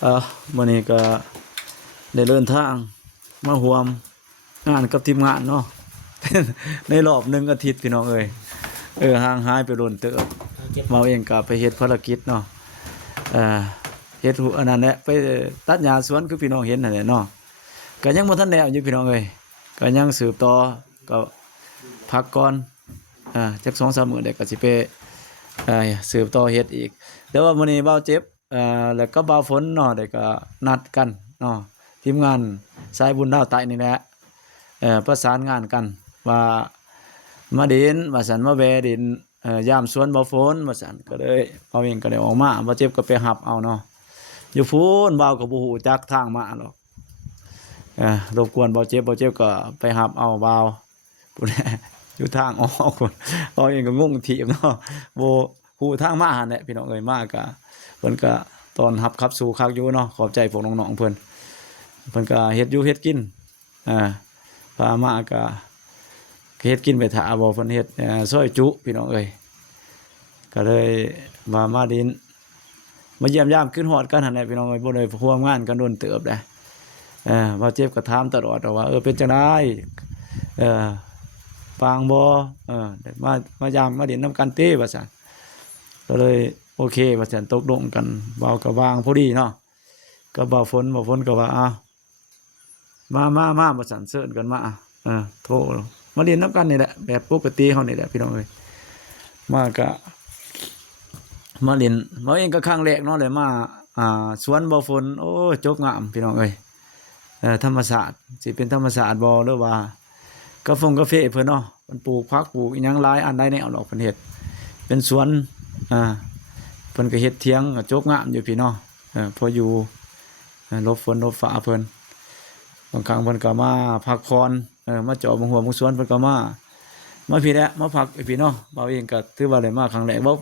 เอ่อมื้อนี้ก็ได้เดินทางมาร่วมงานกับทีมงานเนาะ ในรอบ1อาทิตย์พี่น้องเอ้ยห่างหายไปโดนเติบเมาเองก็ไปเฮ็ดภารกิจเนาะเอ่อเฮ็ดอันนั้นแหละไปตัดหญ้าสวนคือพี่น้องเห็นนั่นแหละเนาะก็ยังบ่ทันแล้วอยู่พี่น้องเอ้ยก็ยังสืบต่อก็พักก่อนจัก 2-3 มื้อเดี๋ยวก็สิไปสืบต่อเฮ็ดอีกแต่ว่ามื้อนี้เบาเจ็บแล้วก็เบาฝนเนาะได้ก็นัดกันเนาะทีมงานสายบุญดาวใต้นี่แหละประสานงานกันว่ามาดินว่าซั่นมาแวดินยามสวนเบาฝนว่าซั่นก็เลยเบาเองก็ได้ออกมาเบาเจ็บก็ไปรับเอาเนาะอยู่ฟูนเบาก็บ่ฮู้จักทางมาหรอกรบกวนเบาเจ็บก็ไปรับเอาเบาพุ่นแหละอยู่ทางออกพุ่นเบาเองก็งงถีบเนาะบ่ฮู้ทางมาหั่นแหละพี่น้องเอ้ยมาก็เพิ่นก็ตอนรับขับสู่คักอยู่เนาะขอบใจพวกน้องๆเพิ่นก็เฮ็ดอยู่เฮ็ดกินพามาก็เฮ็ดกินไปท่าบ่เพิ่นเฮ็ดซอยจุพี่น้องเอ้ยก็เลยมาดินมาเยี่ยมยามขึ้นฮอดกันหั่นแหละพี่น้องเอ้ยบ่ได้ร่วมงานกันโดนเติบได้ว่าเจ็บก็ถามตลอดว่าเป็นจังได๋ปางบ่ได้มายามมาดินนำกันเต้ว่าซั่นก็เลยโอเคว่าซั่นตกลงกันเว้าก็วางพอดีเนาะก็บ่ฝนก็ว่ามาว่าซั่นเชิญกันมาโทรมาเรียนนํกันนี่แหละแบบปกติเฮานี่แหละพี่น้องเอ้ยมาก็มาเรียนมาเองก็ครั้งแรกเนาะเลยมาสวนบ่ฝนโอ้จบงามพี่น้องเอ้ยธรรมศาสตร์สิเป็นธรรมศาสตร์บ่หรือว่ากาแฟเพิ่นเนาะเพิ่นปลูกผักปลูกอีหยังหลายอันใดแนวดอกเพิ่นเฮ็ดเป็นสวนเพิ่นก็เฮ็ดเถียงก็จบงามอยู่พี่เนาะพออยู่หลบฝนหลบฟ้าเพิ่นบางครั้งเพิ่นก็มาพักผ่อนมาเจาะบางหัวบางสวนเพิ่นก็มาพี่แหละมาพักพี่เนาะเบาเองก็ถือว่าได้มาครั้งแรกบ่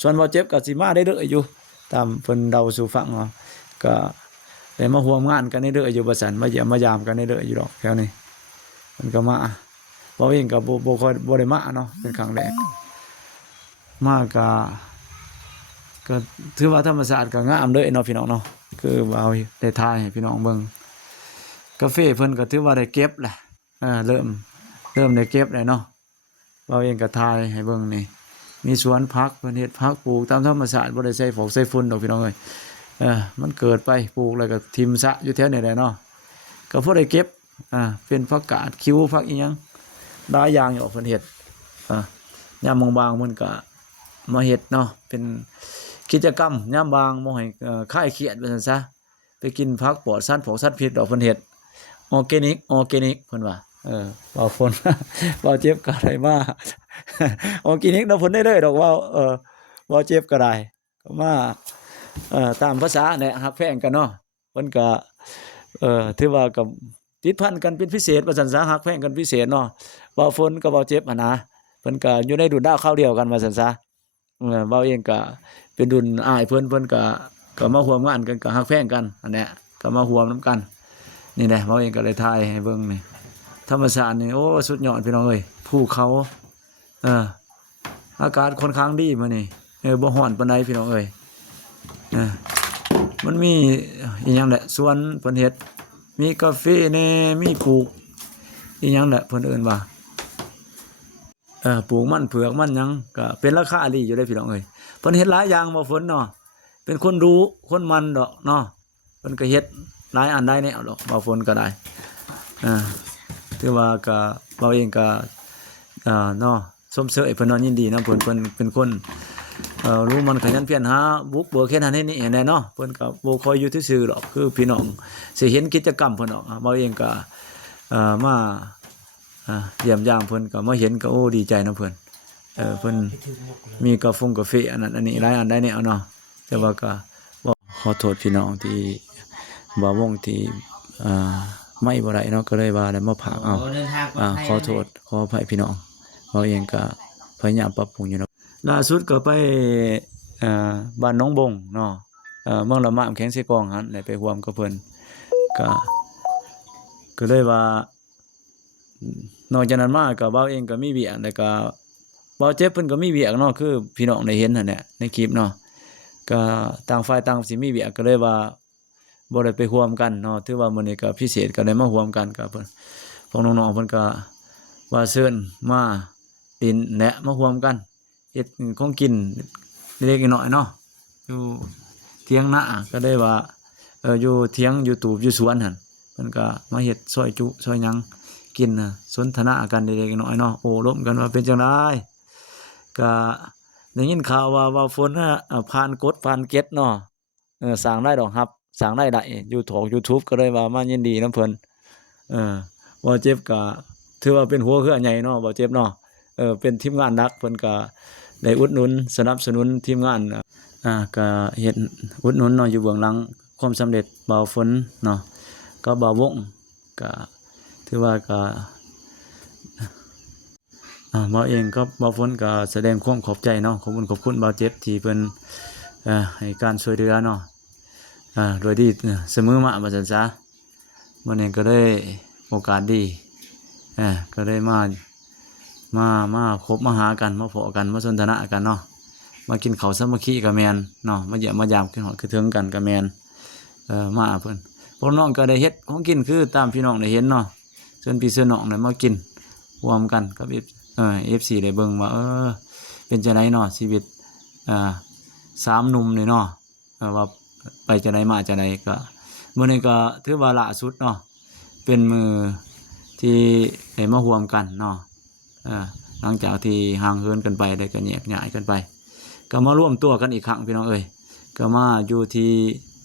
ส่วนเบาเจ็บก็สิมาได้เด้ออยู่ตามเพิ่นเดาสู่ฟังเนาะก็ได้มาร่วมงานกันได้เด้ออยู่ว่าซั่นมาเยี่ยมมายามกันได้เด้ออยู่ดอกแถวนี้มันก็มาเบาเองก็บ่ค่อยบ่ได้มาเนาะเป็นครั้งแรกมาก็ถือว่าธรรมชาติก็งามเด้อเนาะพี่น้องเนาะคือว่าเอาได้ถ่ายให้พี่น้องเบิ่งกาแฟเพิ่นก็ถือว่าได้เก็บแหละเริ่มได้เก็บแล้วเนาะเราเองก็ถ่ายให้เบิ่งนี่มีสวนผักเพิ่นเฮ็ดผักปลูกตามธรรมชาติบ่ได้ใส่ฝอกใส่ฝุ่นดอกพี่น้องเอ้ยมันเกิดไปปลูกแล้วก็ทิ่มซะอยู่แถวนี้แหละเนาะก็พอได้เก็บเป็นผักกาดคิ้วผักอีหยังหลายอย่างอยู่เพิ่นเฮ็ดยามบางๆมันก็มาเฮ็ดเนาะเป็นกิจกรรมยามบางบ่ให้คลายเครียดว่าซั่นซะไปกินผักปลอดสารพิษดอกเพิ่นเฮ็ดออร์แกนิกเพิ่นว่าเบาฝน เบาเจ็บก็ได้มาออร์แกนิกเนาะเพิ่นได้เลยดอกว่าเบาเจ็บก็ได้ก็มาตามภาษาเนี่ยฮักแพงกันเนาะเพิ่นก็ถือว่าก็ติดพันกันเป็นพิเศษว่าซั่นซะฮักแพงกันพิเศษเนาะเบาฝนกับเบาเจ็บหั่นนะเพิ่นก็อยู่ในดุลดาวคราวเดียวกันว่าซั่นซะเบาเองก็เป็นดุลอ้ายเพิ่นก็มาร่วมงานกันก็ฮักแพงกันอันเนี้ยก็มาร่วมนํกันนี่แหละเบาเองก็เลยถ่ายให้เบิ่งนี่ธรรมชาตินี่โอ้สุดยอดพี่น้องเอ้ยภูเขาอากาศค่อนข้างดีมื้อนี้บ่ร้อนปานใดพี่น้องเอ้ยมันมีอีหยังแหละสวนเพิ่นเฮ็ดมีกาแฟแน่มีปลูกอีหยังแหละเพิ่นเอิ้นว่าปลูกมันเผือกมันหยังก็เป็นราคาดีอยู่ได้พี่น้องเอ้ยเพิ่นเฮ็ดหลายอย่างบ่ฝนเนาะเป็นคนรู้คนมันดอกเนาะเพิ่นก็เฮ็ดหลายอันได้แนวดอกบ่ฝนก็ได้ถือว่าก็เราเองก็เนาะสมเสยเพิ่นเนาะยินดีเนาะเพิ่นเป็นคนรู้มันขยันเพียรหาบุกเบิกเฮ็ดหันเฮ็ดนี่แน่เนาะเพิ่นก็บ่ค่อยอยู่ซื่อๆหรอกคือพี่น้องสิเห็นกิจกรรมเพิ่นดอกเราเองก็มาเยี่ยมยามเพิ่นก็มาเห็นก็โอ้ดีใจเนาะเพิ่นเพิ่นมีกาแฟอันนั้นอันนี้หลายอันได้แนวเนาะแต่ว่าก็ขอโทษพี่น้องที่บ่าวงที่ไม่บ่ได้เนาะก็เลยว่าได้มาพากเอาขอโทษขออภัยพี่น้องเราเองก็พยายามปรับปรุงอยู่เนาะล่าสุดก็ไปบ้านน้องบงเนาะเมืองละมามแข็งเสกองหั่นได้ไปร่วมกับเพิ่นก็เลยว่านอกจากนั้นมาก็เว้าเองก็มีเวียกแล้วก็เว้าเจ็บเพิ่นก็มีเวียกเนาะคือพี่น้องได้เห็นนั่นแหละในคลิปเนาะก็ต่างฝ่ายต่างสิมีเวียกก็เลยว่า บ่ได้ไปร่วมกันเนาะถือว่ามื้อนี้ก็พิเศษก็ได้มาร่วมกันกับเพิ่นพวกน้องๆเพิ่นก็ว่าเชิญมาดินและมาร่วมกันเฮ็ดของกินเล็กๆน้อยๆเนาะอยู่เถียงนาก็ได้ว่าอยู่เถียงอยู่ตูบอยู่สวนหั่นเพิ่นก็มาเฮ็ดซอยจุซอยหยังกินน่ะสนทนากันเล็กๆน้อยๆเนาะโอ้ร่วมกันว่าเป็นจังได๋ก็ได้ยินข่าวว่าฝนน่ะผ่านกฎผ่านเกณฑ์เนาะสร้างรายดอกรับสร้างรายได้YouTube ก็เลยว่ามายินดีนำเพิ่นบ่เจ็บก็ถือว่าเป็นหัวเครือใหญ่เนาะบ่เจ็บเนาะเป็นทีมงานหลักเพิ่นก็ได้อุดหนุนสนับสนุนทีมงานก็เฮ็ดอุดหนุนเนาะอยู่เบื้องหลังความสำเร็จบ่าวฝนเนาะก็บ่าววงก็ถือว่าก็บ่าวเองก็บ่าวฝนก็แสดงความขอบใจเนาะขอบคุณบ่าวเจ็บที่เพิ่นให้การช่วยเหลือเนาะโดยที่เสมอมาว่าซั่นซะมื้อนี้ก็ได้โอกาสดีก็ได้มาพบมาหากันมาพอกันมาสนทนากันเนาะมากินข้าวสามัคคีกับแมนเนาะมาเยี่ยมมายามขึ้นหอดคือถึงกันกับแมนมาเพิ่นพวกน้องก็ได้เฮ็ดของกินคือตามพี่น้องได้เห็นเนาะส่วนพี่ส่วนน้องได้มากินรวมกันกับFC ได้เบิ่งว่าเป็นจังไดเนาะชีวิต3หนุ่มนี่เนาะว่าไปจังไดมาจังไดก็มื้อนี้ก็ถือว่าล่าสุดเนาะเป็นมื้อที่ได้มาร่วมกันเนาะหลังจากที่ห่างเหินกันไปได้ก็แยกย้ายกันไปก็มาร่วมตัวกันอีกครั้งพี่น้องเอ้ยก็มาอยู่ที่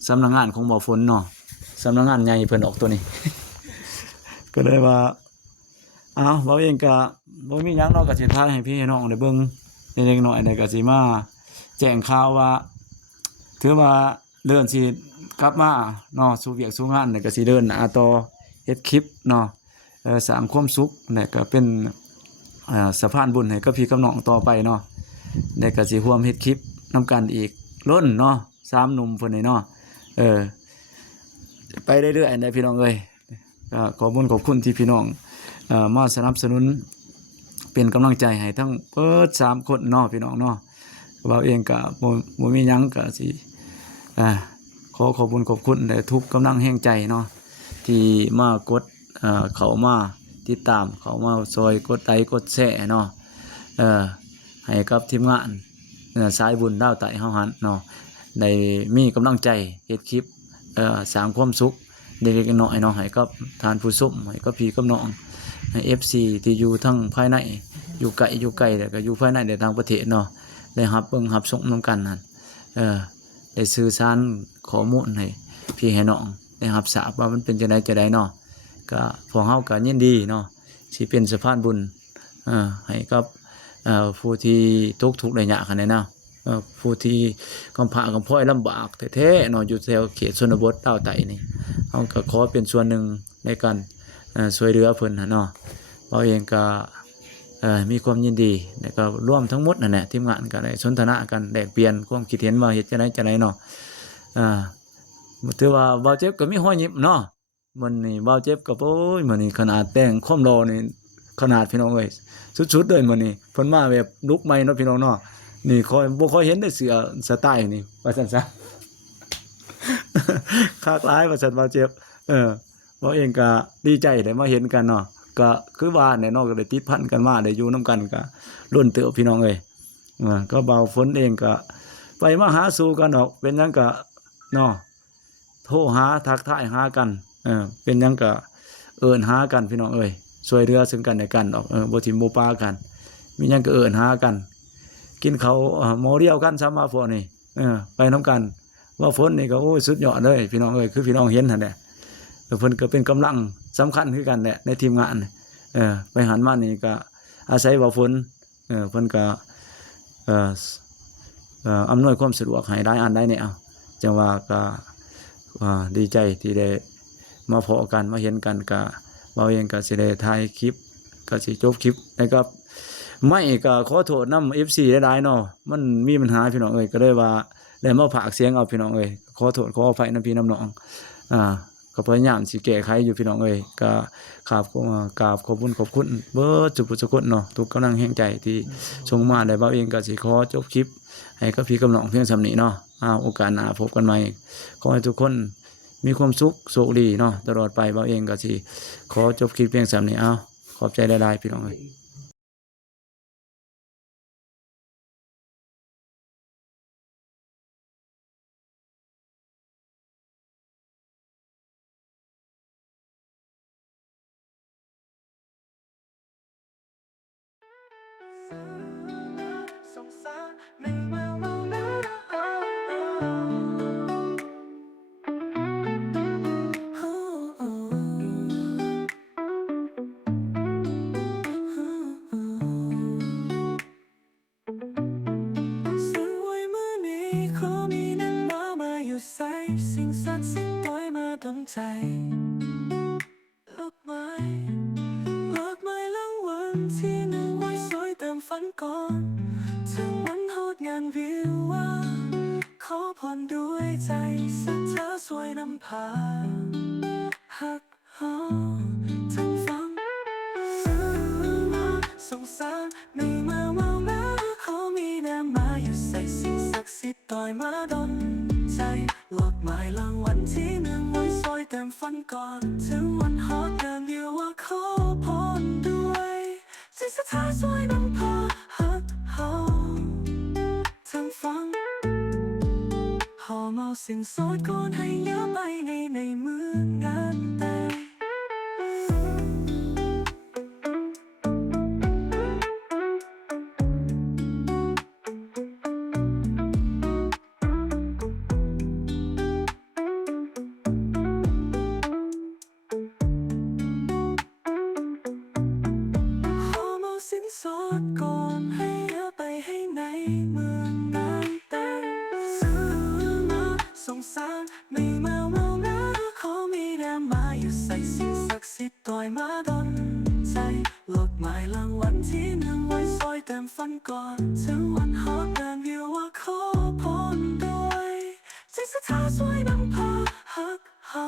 สำนักงานของบ่าวฝนเนาะสำนักงานใหญ่เพิ่นออกตัวนี้ ก็เลยว่าเราเองก็บ่มีหยังเนาะก็สิพาให้พี่น้องได้เบิ่งเล็กๆน้อยๆได้ก็สิมาแจ้งข่าวว่าถือว่าเดินสิกลับมาเนาะสู่เวียกสู่งานได้ก็สิเดินหน้าต่อเฮ็ดคลิปเนาะสร้างความสุขและก็เป็นสะพานบุญให้กับพี่กับน้องต่อไปเนาะได้ก็สิร่วมเฮ็ดคลิปนำกันอีกล้นเนาะ3หนุ่มเพิ่นนี่เนาะไปเรื่อยๆได้พี่น้องเอ้ยก็ขอบคุณที่พี่น้องมาสนับสนุนเป็นกำลังใจให้ทั้งเปิด3คนเนาะพี่น้องเนาะเราเองก็บ่มีหยังก็สิขอบคุณในทุกกำลังแห่งใจเนาะที่มากดเข้ามาติดตามเข้ามาซอยกดไลค์กดแชร์เนาะให้กับทีมงานสายบุญดาวไต่เฮาหันเนาะได้มีกำลังใจเฮ็ดคลิปสร้างความสุขเล็กๆน้อยๆเนาะให้กับทานผู้ชมให้กับพี่กับน้องให้ FC ที่อยู่ทั้งภายในอยู่ไกลแล้วก็อยู่ภายในในต่างประเทศเนาะได้รับเบิ่งรับชมนำกันนั่นได้สื่อสารข้อมูลให้พี่ให้น้องได้รับทราบว่ามันเป็นจังไดเนาะก็พวกเฮาก็ยินดีเนาะสิเป็นสะพานบุญให้กับผู้ที่ตกทุกข์ได้ยากคั่นเนาะผู้ที่กำพร้ากำพร้อยลำบากแท้ๆเนาะอยู่แถวเขตชนบทดาวไต่นี่เฮาก็ขอเป็นส่วนหนึ่งในการช่วยเหลือเพิ่นเนาะเราเองก็มีความยินดีแล้วก็ร่วมทั้งหมดนั่นแหละทีมงานก็ได้สนทนากันแลกเปลี่ยนความคิดเห็นว่าเฮ็ดจังไดเนาะถือว่าบ่าวเจ็บก็มีห้อยยิ้มเนาะมื้อนี้บ่าวเจ็บก็โอ้ยมื้อนี้ขนาดแต่งความรอนี่ขนาดพี่น้องเอ้ยสุดๆเลยมื้อนี้เพิ่นมาแบบลุกใหม่เนาะพี่น้องเนาะนี่บ่ค่อยเห็นได้เสื้อสไตล์นี่ว่าซั่นซะ คักหลายว่าซั่นบ่าวเจ็บบ่เองก็ดีใจได้มาเห็นกันเนาะก็คือว่าแน่นอนก็ได้ติดพันกันมาได้อยู่นํกันก็ล้นเติบพี่น้องเอ้ยก็บ่าวฝนเองก็ไปมาหาสู่กันดอกเป็นหยังก็เนาะโทรหาทักทายหากันเป็นหยังก็เอิ้นหากันพี่น้องเอ้ยช่วยเหลือซึ่งกันและกันดอกบ่ทิ่มบ่ปากันมีหยังก็เอิ้นหากันกินข้าวหม้อเดียวกันซ้ำมาพวกนี้ไปนํกันว่าฝนนี่ก็โอ้ยสุดยอดเลยพี่น้องเอ้ยคือพี่น้องเห็นหั่นแหละเพิ่นก็เป็นกำลังสำคัญคือกันแหละในทีมงานไปหันมานี่ก็อาศัยว่าฝนเพิ่นก็อำนวยความสะดวกให้ได้อันได้เนี่ยจังว่าก็ดีใจที่ได้มาพอกันมาเห็นกันก็เราเองก็สิได้ถ่ายคลิปก็สิจบคลิปนะครับไม่ก็ขอโทษนำ FC ได้ๆเนาะมันมีปัญหาพี่น้องเอ้ยก็เลยว่าได้มาฝากเสียงเอาพี่น้องเอ้ยขอโทษขออภัยนำพี่นำน้องก็พยายามสิแก้ไขอยู่พี่น้องเอ้ยก็กราบขอบคุณเบิดทุกคนเนาะทุกกำลังแห่งใจที่ส่งมาได้บ่าวเองก็สิขอจบคลิปให้กับพี่กับน้องเพียงส่ำนี้เนาะโอกาสหน้าพบกันใหม่ขอให้ทุกคน มีความสุขโชคดีเนาะตลอดไปบ่าวเองก็สิขอจบคลิปเพียงส่ำนี้เอาขอบใจหลายๆพี่น้องเอ้ยสงสารไม่เมาเมาแล้วสวยมือนี้ขอมีนางมามาอยู่ใส่สิ่งศักดิ์สิทธิ์ปล่อยมาดลใจดอกไม้รางวัลที่หนึ่งไว้สวยเติมฝันก่อนถึงวันโหดงานวิวว่าขอพรด้วยใจศรัทธาสวยนำพาหักหอทั้งฟังสงสารไม่มาเมาแล้วเขามีแนมมาอยู่ใส่สิ่งศักดิ์สิทธิ์ต่อยมาดนใจหลอกหมายรางวัลที่หนึ่งไว้ซอยเต็มฝันก่อนถึงวันฮอตเดินเดียวว่าขอพรด้วยใจศรัทธาสวยนำพาหักหอทั้งฟังหอมเอาสิ่งสดก่อนให้เยอะไปในมืองานแต่งหอมเอาสิ่งสดก่อนให้เยอะไปให้ในเมืองงานแต่งซื้อมาสงสารไม่เมาเมานะขอมีแนมมาอยู่ใส่สิ่งศักดิ์สิทธิ์ต่อยมาดนใจหลอกหมายรางวัลที่หนึ่งไว้ซอยเต็มฝันก่อนถึงวันฮอตเดินวิวว่าขอพรด้วยใจศรัทธาสวยนำพาหักหอ